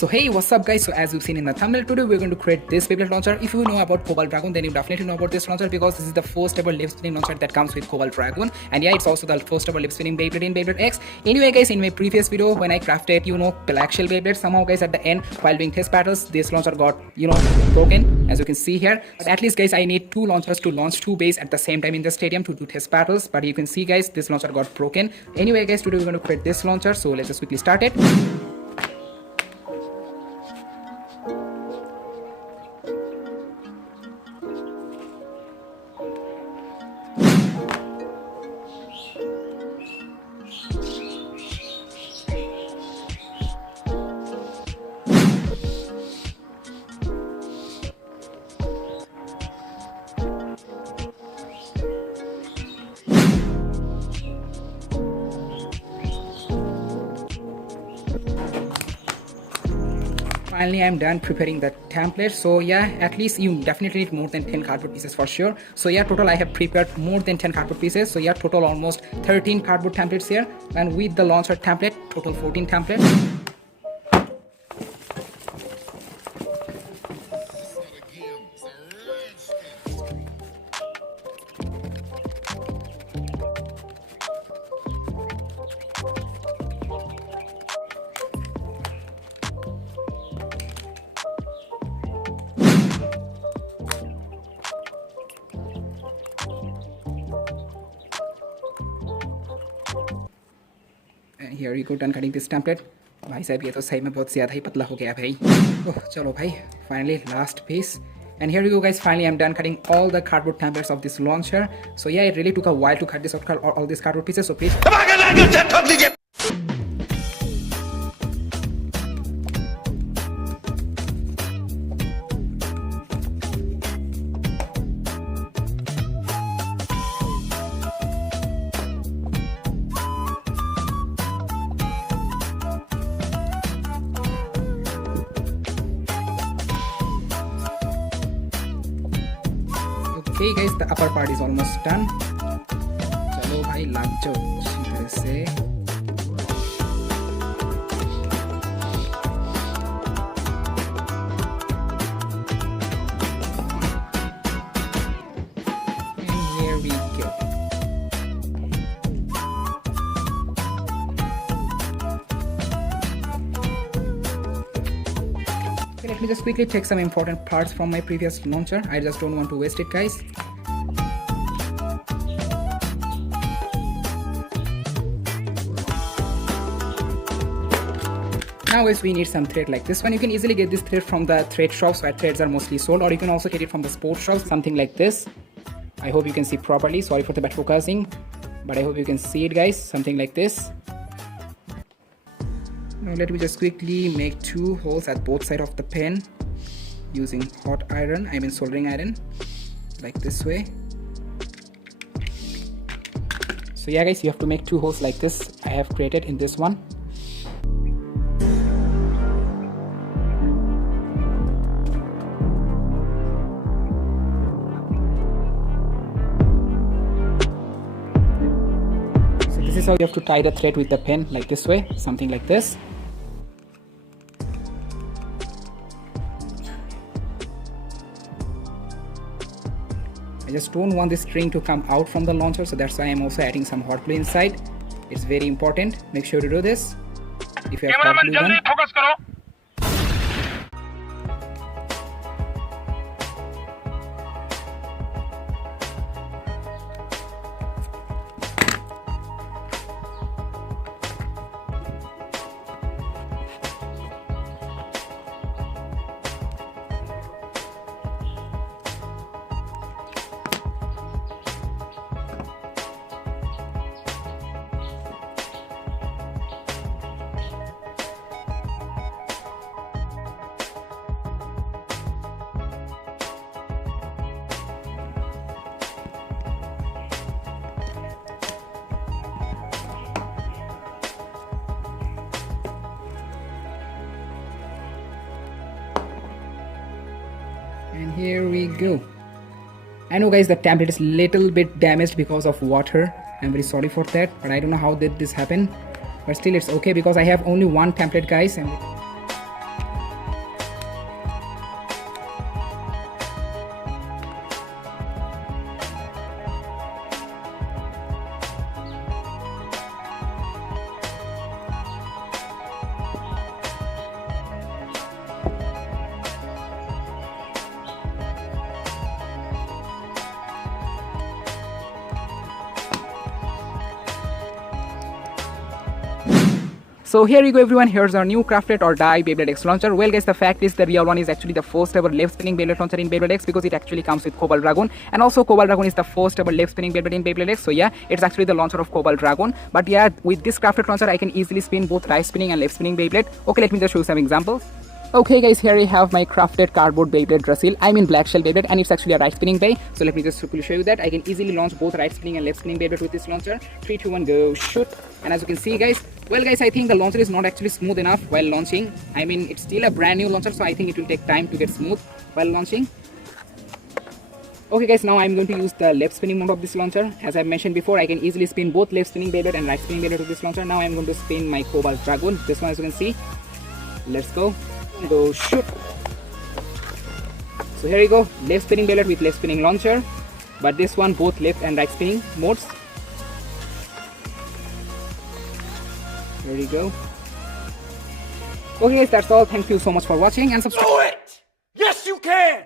So hey, what's up guys? So as you've seen in the thumbnail, today we're going to create this Beyblade launcher. If you know about Cobalt Dragoon, then you definitely know about this launcher because this is the first ever lip spinning launcher that comes with Cobalt Dragoon. And yeah, it's also the first ever lip spinning Beyblade in Beyblade X. Anyway guys, in my previous video when I crafted, black shell Beyblade, somehow guys at the end while doing test battles, this launcher got, broken as you can see here. But at least guys, I need two launchers to launch two Beys at the same time in the stadium to do test battles. But you can see guys, this launcher got broken. Anyway guys, today we're going to create this launcher. So let's just quickly start it. Finally, I'm done preparing the template. So yeah, at least you definitely need more than 10 cardboard pieces for sure. So yeah, total I have prepared more than 10 cardboard pieces. So yeah, total almost 13 cardboard templates here, and with the launcher template, total 14 templates. And here you go, done cutting this template. भाई साहब ये तो सही में बहुत ज़्यादा ही पतला हो गया भाई. Oh, चलो भाई, finally last piece. And here you go guys, finally I'm done cutting all the cardboard templates of this launcher. So yeah, it really took a while to cut this out, all these cardboard pieces. So please. Okay guys, the upper part is almost done. चलो भाई लग जाओ अच्छी तरह से. And here we go. Okay, let me just quickly check some important parts from my previous launcher. I just don't want to waste it guys. Now guys, we need some thread like this one. You can easily get this thread from the thread shops where threads are mostly sold, or you can also get it from the sports shops, something like this. I hope you can see properly. Sorry for the bad focusing, but I hope you can see it guys, something like this. Now let me just quickly make two holes at both sides of the pen using soldering iron, like this way. So yeah guys, you have to make two holes like this. I have created in this one. So this is how you have to tie the thread with the pen, like this way, something like this. I just don't want this string to come out from the launcher, so that's why I'm also adding some hot glue inside. It's very important. Make sure to do this. If you have hot glue gun. And here we go. I know guys, the template is little bit damaged because of water. I'm very sorry for that, but I don't know how did this happen, but still it's okay because I have only one template guys. And So here you go everyone, here's our new crafted or die Beyblade X launcher. Well guys, the fact is the real one is actually the first ever left spinning Beyblade launcher in Beyblade X, because it actually comes with Cobalt Dragoon, and also Cobalt Dragoon is the first ever left spinning Beyblade in Beyblade X. So yeah, it's actually the launcher of Cobalt Dragoon. But yeah, with this crafted launcher I can easily spin both right spinning and left spinning Beyblade. Okay, let me just show you some examples. Okay guys, here I have my crafted cardboard Beyblade Drasil. I mean black shell Beyblade, and it's actually a right spinning Bey. So let me just quickly show you that. I can easily launch both right spinning and left spinning Beyblade with this launcher. 3, 2, 1, go, shoot. And as you can see guys, well guys, I think the launcher is not actually smooth enough while launching. I mean, it's still a brand new launcher, so I think it will take time to get smooth while launching. Okay guys, now I'm going to use the left spinning mode of this launcher. As I mentioned before, I can easily spin both left spinning Beyblade and right spinning Beyblade with this launcher. Now I'm going to spin my Cobalt Dragoon. This one, as you can see. Let's go. Go, shoot. So here you go, left spinning Beyblade with left spinning launcher, but this one both left and right spinning modes. There you go. Okay guys, that's all. Thank you so much for watching and subscribe. Do it! Yes, you can!